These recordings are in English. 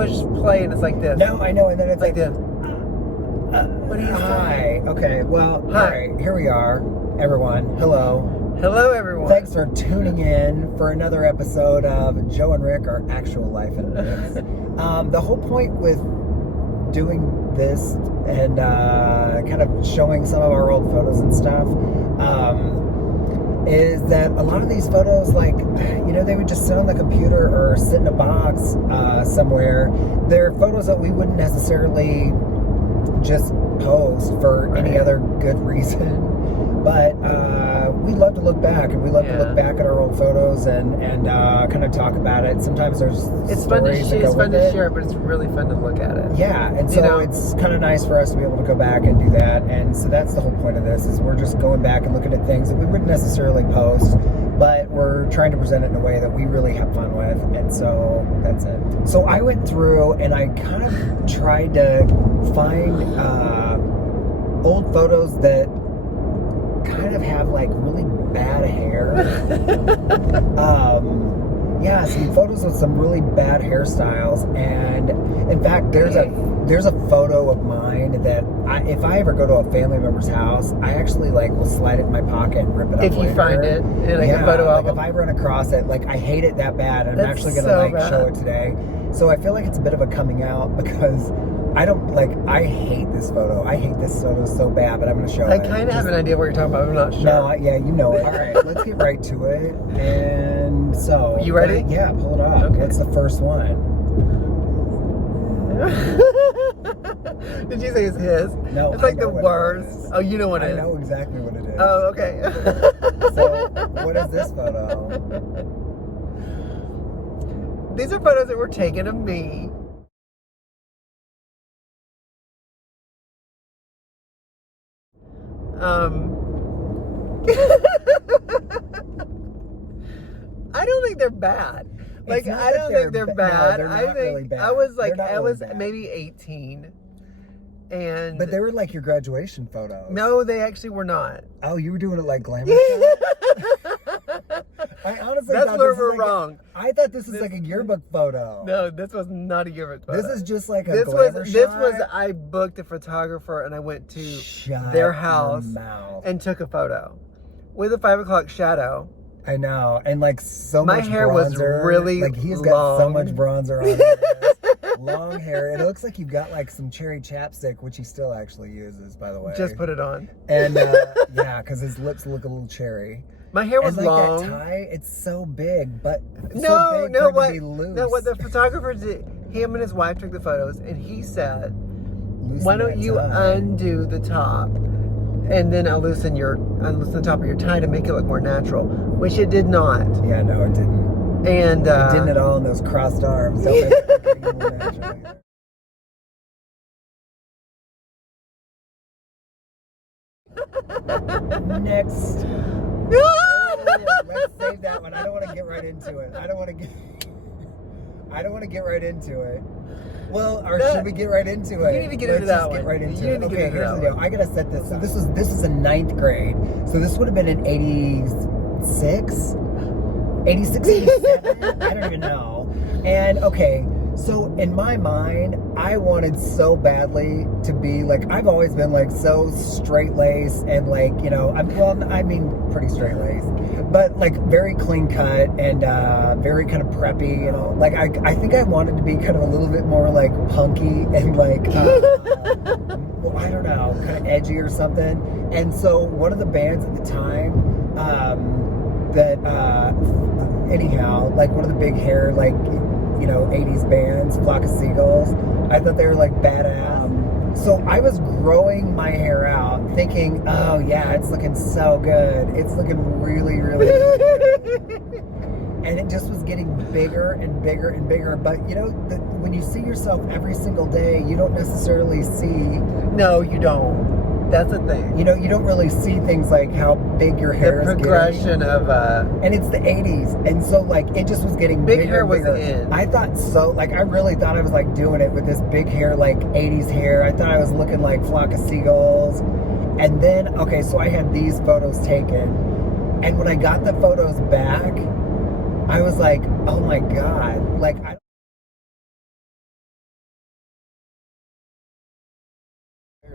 push play and it's like this. No, I know, and then it's like this. What do you hi. Okay, well, hi. All right, here we are, everyone. Hello. Hello, everyone. Thanks for tuning in for another episode of Joe and Rick, our actual life in Pics. The whole point with doing this and kind of showing some of our old photos and stuff is that a lot of these photos, like, you know, they would just sit on the computer or sit in a box somewhere. They're photos that we wouldn't necessarily just post for any other good reason. But we love to look back, and we love to look back at our old photos and kind of talk about it. Sometimes there's fun to share, but it's really fun to look at it. Yeah, and so it's kind of nice for us to be able to go back and do that. And so that's the whole point of this, is we're just going back and looking at things that we wouldn't necessarily post, but we're trying to present it in a way that we really have fun with. And so that's it. So I went through and I kind of tried to find old photos that kind of have like really bad hair. Yeah, some photos with some really bad hairstyles. And in fact, there's a photo of mine that if I ever go to a family member's house, I actually will slide it in my pocket and rip it up if you find it in a photo album. If I run across it, I hate it that bad, and I'm actually gonna show it today. So I feel like it's a bit of a coming out, because I hate this photo. I hate this photo so bad, but I'm going to show it. I kind of have an idea what you're talking about. I'm not sure. No, yeah, you know it. All right, let's get right to it. And so... You ready? Yeah, pull it up. Okay. What's the first one? Did you say it's his? No, it's like the worst. Oh, you know what it is. I know exactly what it is. Oh, okay. So, what is this photo? These are photos that were taken of me. I don't think they're bad. I don't think they're bad. No, I think really bad. I was bad. maybe 18. But they were like your graduation photos. No, they actually were not. Oh, you were doing it like glamour shot? I honestly That's thought where we're wrong. I thought this was like a yearbook photo. No, this was not a yearbook photo. This is just like a glamour shot. This was I booked a photographer and I went to their house and took a photo with a 5 o'clock shadow. I know, and so my much hair bronzer. Was really he's long. Got so much bronzer on his long hair. It looks like you've got some cherry chapstick, which he still actually uses, by the way. Just put it on. And yeah, because his lips look a little cherry. My hair was long. That tie, it's so big, but to be loose. No, what the photographer did, him and his wife took the photos, and he said, "Why don't you undo the top, and then loosen the top of your tie to make it look more natural," which it did not. Yeah, no, it didn't. And it didn't at all in those crossed arms. Don't make it look any more natural. Next. Let's save that one. I don't want to get right into it. I don't want to get right into it. Well, or should we get right into it? You need to get into that one. Get right into it. Okay, here's the deal. I gotta set this. So this is in 9th grade. So this would have been in 86, 87. I don't even know. And okay. So in my mind, I wanted so badly to be I've always been so straight-laced and pretty straight-laced, but very clean cut and very kind of preppy, I think I wanted to be kind of a little bit more punky and well, I don't know, kind of edgy or something. And so one of the bands at the time one of the big hair 80s bands, Flock of Seagulls. I thought they were badass. So I was growing my hair out thinking, oh yeah, it's looking so good. It's looking really, really good. And it just was getting bigger and bigger and bigger. But when you see yourself every single day, you don't necessarily see. No, you don't. That's the thing. You don't really see things like how big your hair is getting. The progression of and it's the 80s, and so it just was getting bigger. Big hair was bigger. in. I thought so. I really thought I was doing it with this big hair, 80s hair. I thought I was looking like Flock of Seagulls. And then so I had these photos taken, and when I got the photos back, I was like, oh my god, I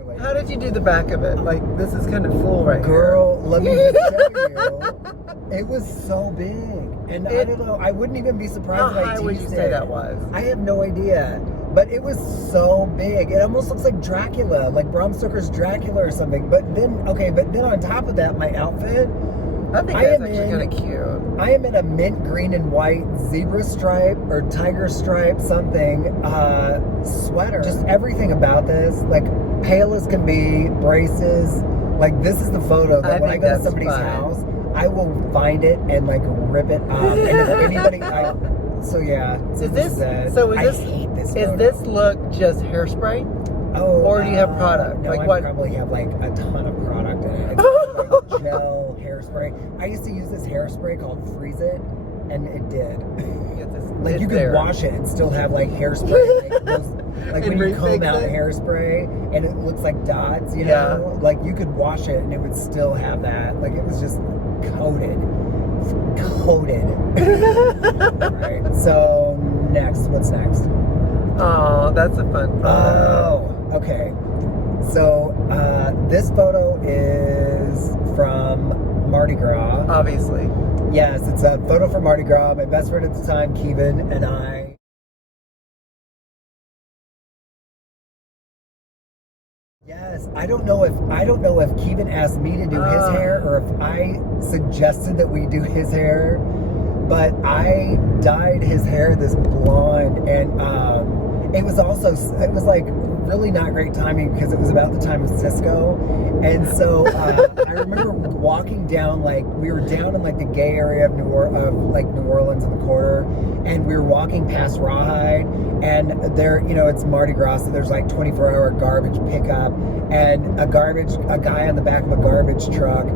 Exactly. How did you do the back of it? Like, this is kind of full right Girl, let me just tell you, it was so big. And I don't know, I wouldn't even be surprised if I How high would you teased say it. that was? I have no idea. But it was so big. It almost looks like Dracula, like Bram Stoker's Dracula or something. But then on top of that, my outfit, I think that's actually kind of cute. I am in a mint green and white zebra stripe or tiger stripe something sweater. Just everything about this, like pale as can be, braces. Like this is the photo that when I go to somebody's house, I will find it and like rip it up. And if anybody, so yeah. So I hate this photo. Is this look just hairspray? Oh, or do you have product? No, like I what? probably have like a ton of product in it. It's like gel hairspray. I used to use this hairspray called Freeze It, and it did. Like you could wash it and still have like hairspray. Like when you comb out hairspray and it looks like dots, you know? Like you could wash it and it would still have that. Like it was just coated. Alright, so next. What's next? Oh, that's a fun photo. Oh, okay. So this photo is from Mardi Gras. Obviously. Yes, it's a photo from Mardi Gras. My best friend at the time, Kevin, and I. Yes, I don't know if Kevin asked me to do his hair or if I suggested that we do his hair, but I dyed his hair this blonde, and it was like really not great timing because it was about the time of Cisco, and so I remember walking down, like we were down in like the gay area of New Orleans in the quarter, and we were walking past Rawhide, and there, you know, it's Mardi Gras, so there's like 24-hour garbage pickup, and a guy on the back of a garbage truck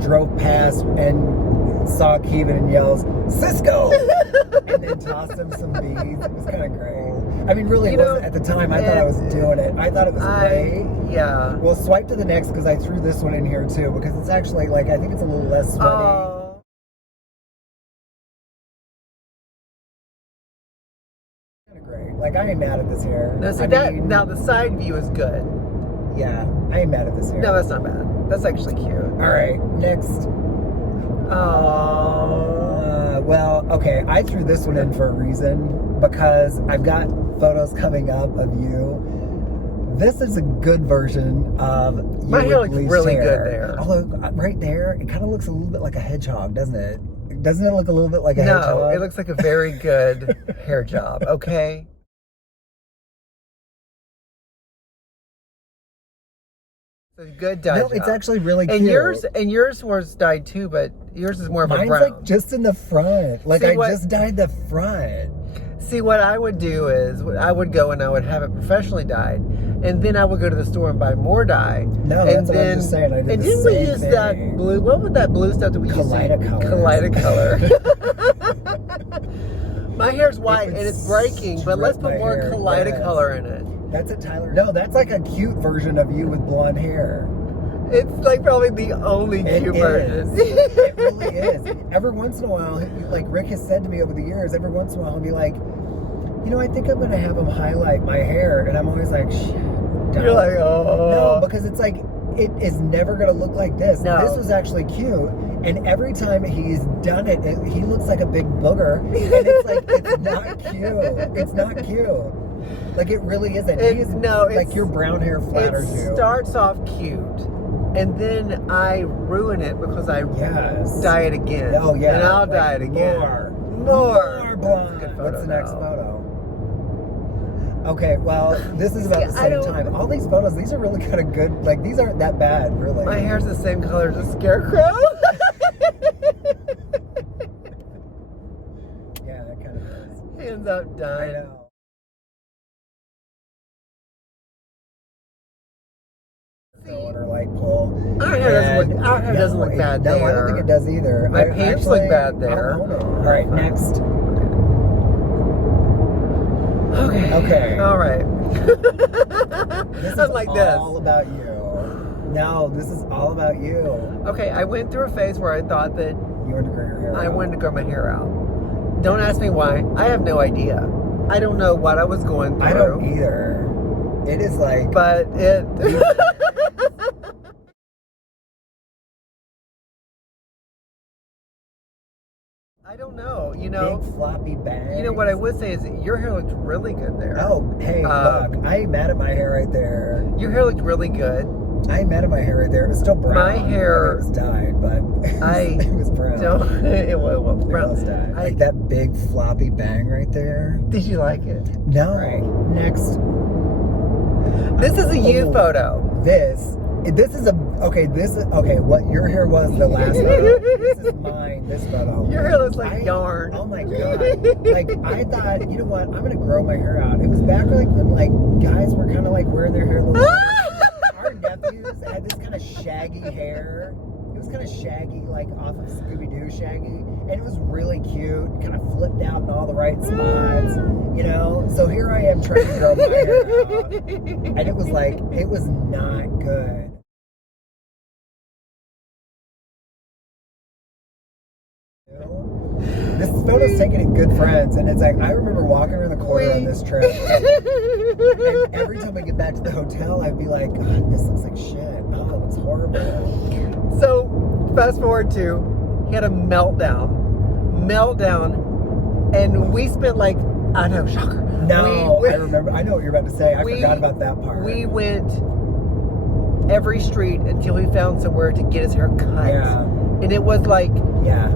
drove past and saw Kevin and yells, "Cisco!" and then tossed him some beads. It was kind of great. I mean, really, it wasn't at the time. I thought I was doing it. I thought it was great. Yeah. Well, swipe to the next because I threw this one in here too because it's actually like I think it's a little less sweaty. Oh. Kind of great. Like I ain't mad at this hair. No, see now the side view is good. Yeah, I ain't mad at this hair. No, that's not bad. That's actually cute. All right, next. Well, okay, I threw this one in for a reason because I've got photos coming up of you. This is a good version of you. My hair looks really good there. Although right there, it kind of looks a little bit like a hedgehog, doesn't it? Doesn't it look a little bit like a hedgehog? No, it looks like a very good hair job, okay? It's a good dye job. No, it's actually really cute. And yours was dyed too, but yours is more of a brown. Mine's like just in the front. Like I just dyed the front. See, what I would do is I would go and I would have it professionally dyed, and then I would go to the store and buy more dye. No, that's what I was just saying. I did the same thing. And didn't we use that blue? What was that blue stuff that we used? Kaleidocolor. My hair's white and it's breaking, but let's put more Kaleidocolor in it. That's it, Tyler. No, that's like a cute version of you with blonde hair. It's like probably the only cute version. It really is. Every once in a while, like Rick has said to me over the years, every once in a while he'll be like, you know, I think I'm going to have him highlight my hair. And I'm always like, shit. You're like, oh. No, because it's like, it is never going to look like this. No. This was actually cute. And every time he's done it, he looks like a big booger. And it's like, it's not cute. It's not cute. Like it really isn't. Like your brown hair flatters you. It starts off cute, and then I ruin it because I dye it again. Oh yeah, and I'll dye it again. More blonde. What's the next photo? Okay, well, this is about the same time. All these photos, these are really kind of good. Like these aren't that bad, really. My hair's the same color as a scarecrow. Yeah, that kind of is. Hands up, done. I know. Or light pull. Our hair doesn't look bad there. No, I don't think it does either. My pants look bad there. All right, next. Okay. All right. This is all about you. No, this is all about you. Okay, I went through a phase where I thought that you wanted to grow your hair out. I wanted to grow my hair out. Don't ask me why. I have no idea. I don't know what I was going through. I don't either. It is like... But it... I don't know, you know. Big floppy bangs. You know what I would say is that your hair looked really good there. Oh, hey, look, I ain't mad at my hair right there. Your hair looked really good. I ain't mad at my hair right there. It was still brown. My hair... It was dyed, but it was brown. It was brown. It was dyed. Like that big floppy bang right there. Did you like it? No. Right. Next. This is a you photo. This is what your hair was the last photo. This is mine, this photo. Your hair looks like yarn. Oh my god. Like, I thought, you know what, I'm gonna grow my hair out. It was back like when like guys were kind of like wearing their hair a little Our nephews had this kind of shaggy hair. It was kind of shaggy, like off of Scooby-Doo shaggy. And it was really cute, kind of flipped out in all the right spots, you know? So here I am trying to grow my hair out. And it was like, it was not good. This photo's taken at Good Friends, and it's like, I remember walking around the corner on this trip, and every time I get back to the hotel, I'd be like, God, this looks like shit. Oh, it looks horrible. So, fast forward to, he had a meltdown, and we spent like, I know, shocker. No, I remember, I know what you're about to say. I forgot about that part. We went every street until we found somewhere to get his hair cut. Yeah. And it was like,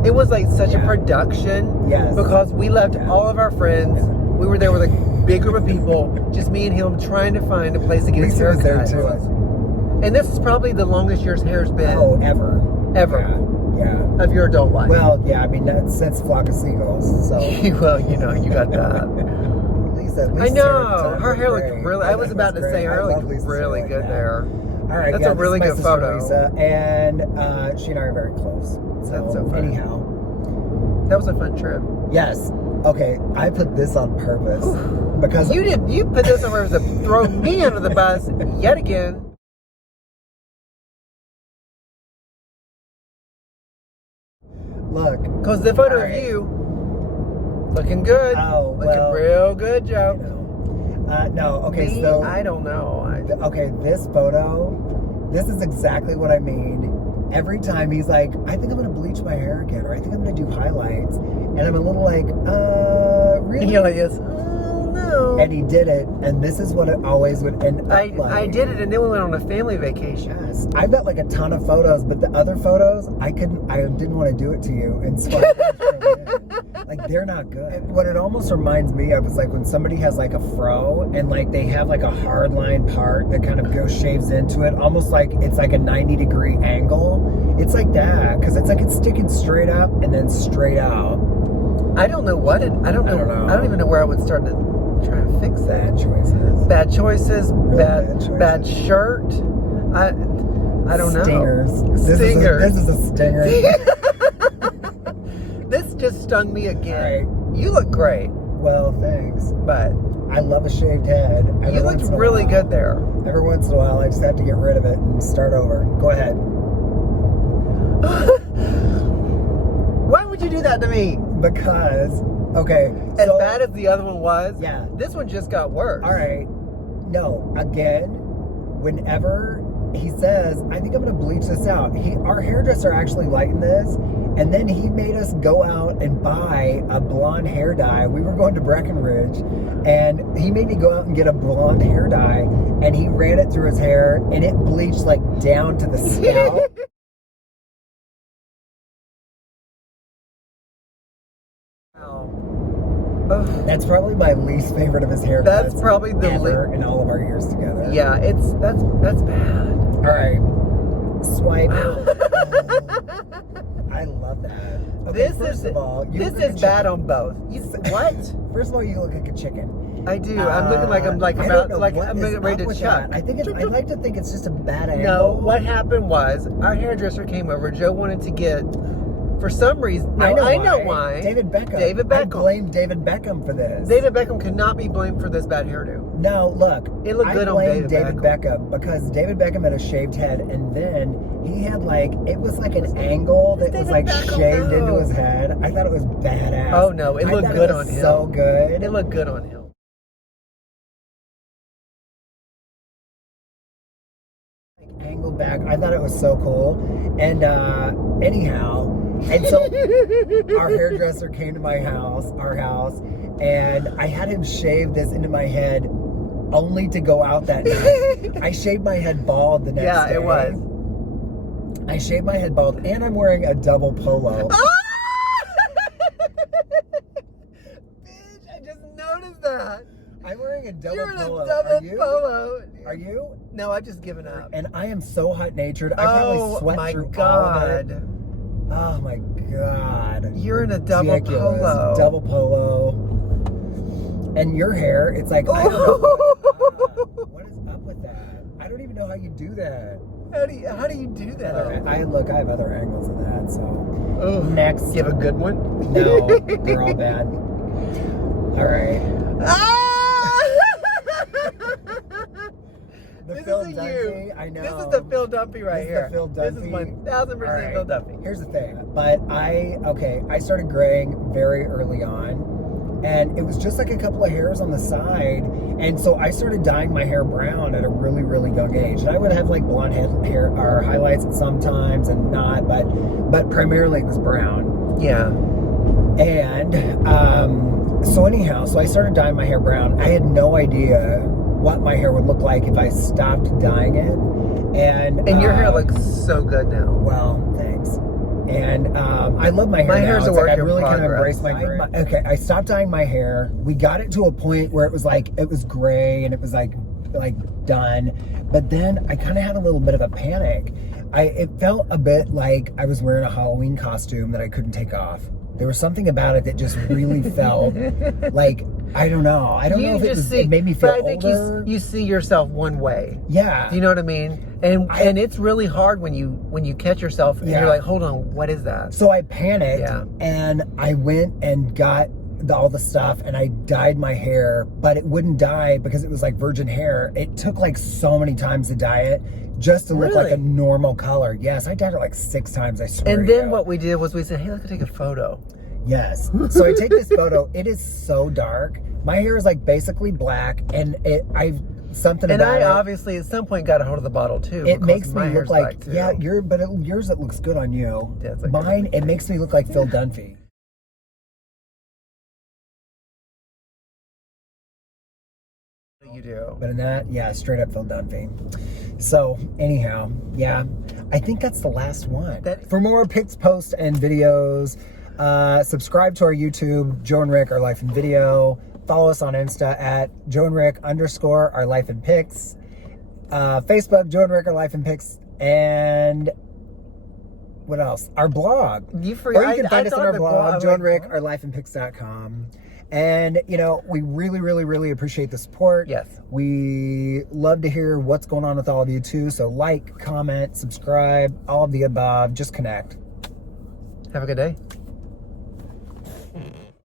it was like such a production. Yes. Because we left all of our friends. We were there with a big group of people, just me and him trying to find a place to get his hair cut. There too. And this is probably the longest your hair's been. Oh, ever. Ever. Yeah. Of your adult life. Well, yeah, I mean, that's Flock of Seagulls, so. Well, you know, you got that. Lisa, I know. Her hair looked really, I was about to say, her hair looked really good there. All right, that's a really good photo. Lisa, and she and I are very close. So, that's so funny. Anyhow. That was a fun trip. Yes. Okay, I put this on purpose. Because you put this on purpose to throw me under the bus yet again. Look. Because the photo of you looking good. Oh, well. Looking real good, Joe. No, okay, me, so. I don't know. Okay, this photo, this is exactly what I mean. Every time he's like, I think I'm going to bleach my hair again, or I think I'm going to do highlights. And I'm a little like, really? And you're like, yes. Oh, no. And he did it, and this is what it always would end up like. I did it, and then we went on a family vacation. Yes. I've got like a ton of photos, but the other photos, I didn't want to do it to you. And so like, they're not good. What it almost reminds me of is like when somebody has like a fro, and like they have like a hard line part that kind of shaves into it, almost like it's like a 90-degree angle. It's like that, because it's like it's sticking straight up and then straight out. I don't know what it, I don't know. I don't even know where I would start to try to fix that. Bad choices. Really bad shirt. I don't know. Stingers. Stingers. This is a stinger. This just stung me again. Right. You look great. Well, thanks. But I love a shaved head. You looked really good there. Every once in a while, I just have to get rid of it and start over. Go ahead. Why would you do that to me? Because, okay. As bad as the other one was, yeah, this one just got worse. All right. No, again, whenever he says, I think I'm going to bleach this out. Our hairdresser actually lightened this, and then he made us go out and buy a blonde hair dye. We were going to Breckenridge, and he made me go out and get a blonde hair dye, and he ran it through his hair, and it bleached like down to the scalp. That's probably my least favorite of his haircuts. That's probably the ever in all of our years together. Yeah, that's bad. All right, swipe. I love that. Okay, first of all, this is bad on both. What? First of all, you look like a chicken. I do. I'm looking like I'm ready to chuck. I think I'd like to think it's just a bad angle. No, what happened was our hairdresser came over. Joe wanted to get. For some reason, I know why. David Beckham. I blame David Beckham for this. David Beckham cannot be blamed for this bad hairdo. No, look. It looked good on David Beckham because David Beckham had a shaved head, and then he had like, it was like an angle that was like shaved into his head. I thought it was badass. Oh no, it looked good on him. So good. It looked good on him. angled back. I thought it was so cool. And anyhow, and so our hairdresser came to our house, and I had him shave this into my head only to go out that night. I shaved my head bald the next day. Yeah, it was. I shaved my head bald, and I'm wearing a double polo. Bitch, I just noticed that. I'm wearing a double You're in polo. a double polo. Are you? No, I've just given up. And I am so hot-natured. I probably sweat through all of it. Oh my God. You're in a double Ridiculous. polo. Double polo. And your hair, it's like, I don't know what is up with that. I don't even know how you do that. How do you do that? I have other angles of that, so. Ooh. Next. You have a good one? No, they're all bad. All right. This Phil is Dunphy, you. I know. This is the Phil Dumpy right here. This is the Phil Dunphy. This is 1000% Phil Dumpy. Here's the thing. But I started graying very early on. And it was just like a couple of hairs on the side. And so I started dyeing my hair brown at a really, really young age. And I would have like blonde hair or highlights sometimes and not, but primarily it was brown. Yeah. And so anyhow, so I started dyeing my hair brown. I had no idea what my hair would look like if I stopped dyeing it. And your hair looks so good now. Well, thanks. And I love my hair. My now. hair's It's a work like I in really kind of progress. embraced my gray. Okay, I stopped dyeing my hair. We got it to a point where it was gray and it was like done. But then I kind of had a little bit of a panic. It felt a bit like I was wearing a Halloween costume that I couldn't take off. There was something about it that just really felt like, I don't know. I don't know if it made me feel older. But I think you see yourself one way. Yeah. Do you know what I mean? And it's really hard when you catch yourself and you're like, hold on, what is that? So I panicked, Yeah. and I went and got all the stuff, and I dyed my hair, but it wouldn't dye because it was like virgin hair. It took like so many times to dye it just to look like a normal color. Yes, I dyed it like 6 times, I swear. And then what we did was we said, hey, let's go take a photo. Yes. So I take this photo. It is so dark. My hair is like basically black, and something and about I it. obviously at some point got a hold of the bottle too. It makes me look like black, yours it looks good on you. Yeah, it's like mine. It makes me look like Phil Dunphy. You do. But in that, yeah, straight up Phil Dunphy. So anyhow, yeah, I think that's the last one. For more pics, posts, and videos, subscribe to our YouTube, Joe and Rick, Our Life in Video. Follow us on Insta at Joe and Rick _ Our Life in Pics. Facebook, Joe and Rick, Our Life in Pics. And what else? Our blog. You forgot. Or you can find us on our blog, Joe and Rick, Blog. ourlifeinpics.com. And, we really, really, really appreciate the support. Yes. We love to hear what's going on with all of you, too. So like, comment, subscribe, all of the above. Just connect. Have a good day.